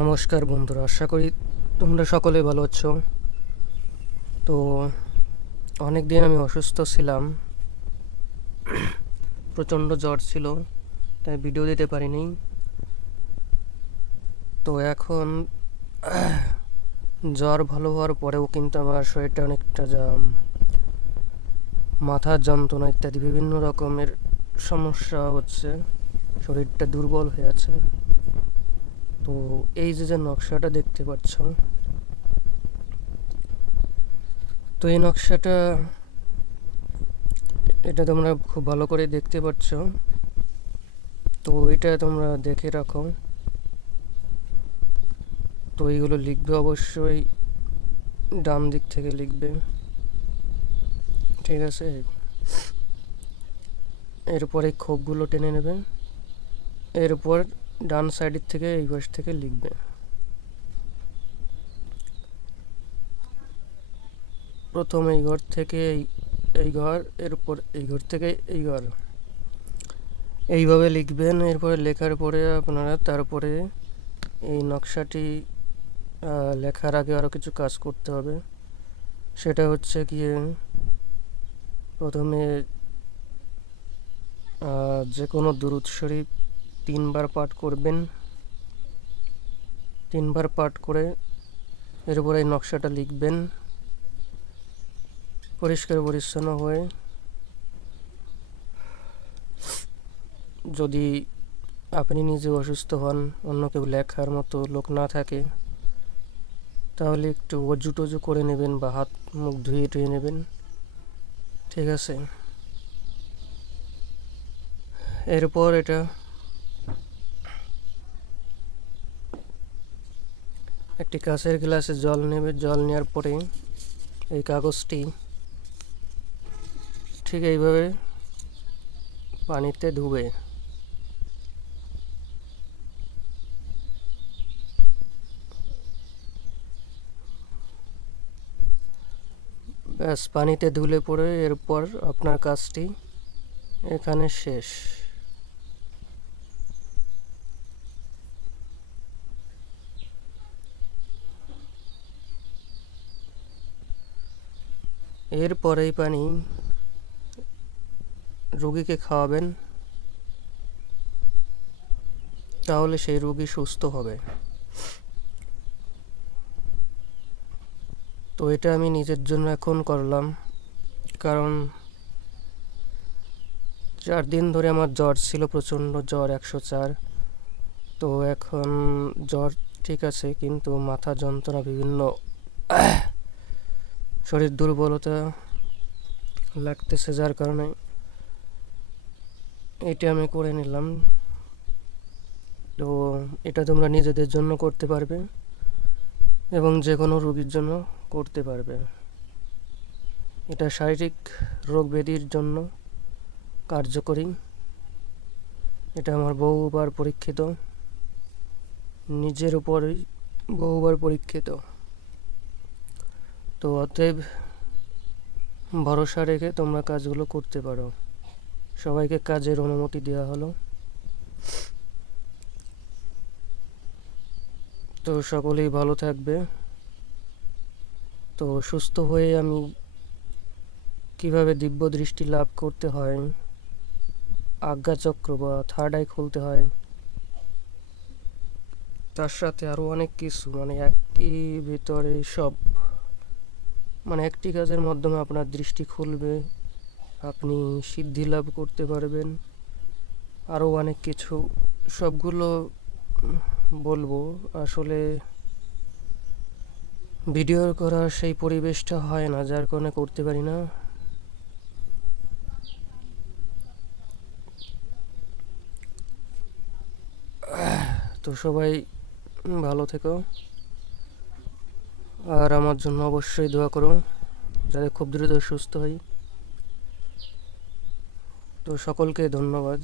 নমস্কার বন্ধুরা, আশা করি তোমরা সকলে ভালো আছো। তো অনেক দিন আমি অসুস্থ ছিলাম। প্রচণ্ড জ্বর ছিল, তাই ভিডিও দিতে পারিনি। তো এখন জ্বর ভালো হওয়ার পরেও কিন্তু আমার শরীরটা অনেকটা যা মাথার যন্ত্রণা ইত্যাদি বিভিন্ন রকমের সমস্যা হচ্ছে, শরীরটা দুর্বল হয়ে আছে। তো এই যে যে নকশাটা দেখতে পাচ্ছ, তো এই নকশাটা এটা তোমরা খুব ভালো করে দেখতে পাচ্ছ। তো এটা তোমরা দেখে রাখো। তো এইগুলো লিখবে অবশ্যই, ডান দিক থেকে লিখবে। ঠিক আছে? এরপরে খোপগুলো টেনে নেবে। এরপর ডান সাইডের থেকে এই পাশ থেকে লিখবে। প্রথম এই ঘর থেকে এই এই ঘর, এরপর এই ঘর থেকে এই ঘর। এইভাবে লিখবেন, এরপরে লেখার পরে আপনারা তারপরে এই নকশাটি লেখার আগে আরও কিছু কাজ করতে হবে। সেটা হচ্ছে গিয়ে প্রথমে যে কোনো দুরুদ শরীফ তিনবার পাঠ করবেন। তিনবার পাঠ করে এরপর এই নকশাটা লিখবেন। পরিষ্কার পরিচ্ছন্ন হয়ে যদি আপনি নিজে অসুস্থ হন, অন্য কেউ লেখার মতো লোক না থাকে, তাহলে একটু অজু টজু করে নেবেন বা হাত মুখ ধুয়ে টুয়ে নেবেন। ঠিক আছে? এরপর এটা একটি কাঁচের গ্লাসে জল নেবে, জল নেওয়ার পরে এই কাগজটি ঠিক এইভাবে পানিতে ধুবে। ব্যাস, পানিতে ধুলে পরে এরপর আপনার কাজটি এখানে শেষ। এরপর এই পানি রোগীকে খাওয়াবেন। তাহলে সেই রোগী সুস্থ হবে। তো এটা আমি নিজের জন্য এখন করলাম। কারণ চার দিন ধরে আমার জ্বর ছিল, প্রচণ্ড জ্বর, একশো চার। তো এখন জ্বর ঠিক আছে, কিন্তু মাথা যন্ত্রণা বিভিন্ন। শরীর দুর্বলতা লাগতেছে যার কারণে এটা আমি করে নিলাম। তো এটা তোমরা নিজেদের জন্য করতে পারবে এবং যে কোনো রোগীর জন্য করতে পারবে। এটা শারীরিক রোগ ব্যাধির জন্য কার্যকরী। এটা আমার বহুবার পরীক্ষিত। নিজের উপরই বহুবার পরীক্ষিত। তো অতএব ভরসা রেখে তোমরা কাজগুলো করতে পারো। সবাইকে কাজের অনুমতি দেওয়া হলো। তো সকলেই ভালো থাকবে। তো সুস্থ হয়ে আমি কীভাবে দিব্য দৃষ্টি লাভ করতে হয় আজ্ঞাচক্র বা থার্ড আই খুলতে হয়, তার সাথে আরও অনেক কিছু মানে একই ভিতরে সব। মানে একটি কাজের মাধ্যমে আপনার দৃষ্টি খুলবে, আপনি সিদ্ধি লাভ করতে পারবেন। আরও অনেক কিছু। সবগুলো বলব। আসলে ভিডিও করার সেই পরিবেশটা হয় না, যার কারণে করতে পারি না। তো সবাই ভালো থেকো। আর আমার জন্য অবশ্যই দোয়া করো যাতে খুব দ্রুত সুস্থ হই। তো সকলকে ধন্যবাদ।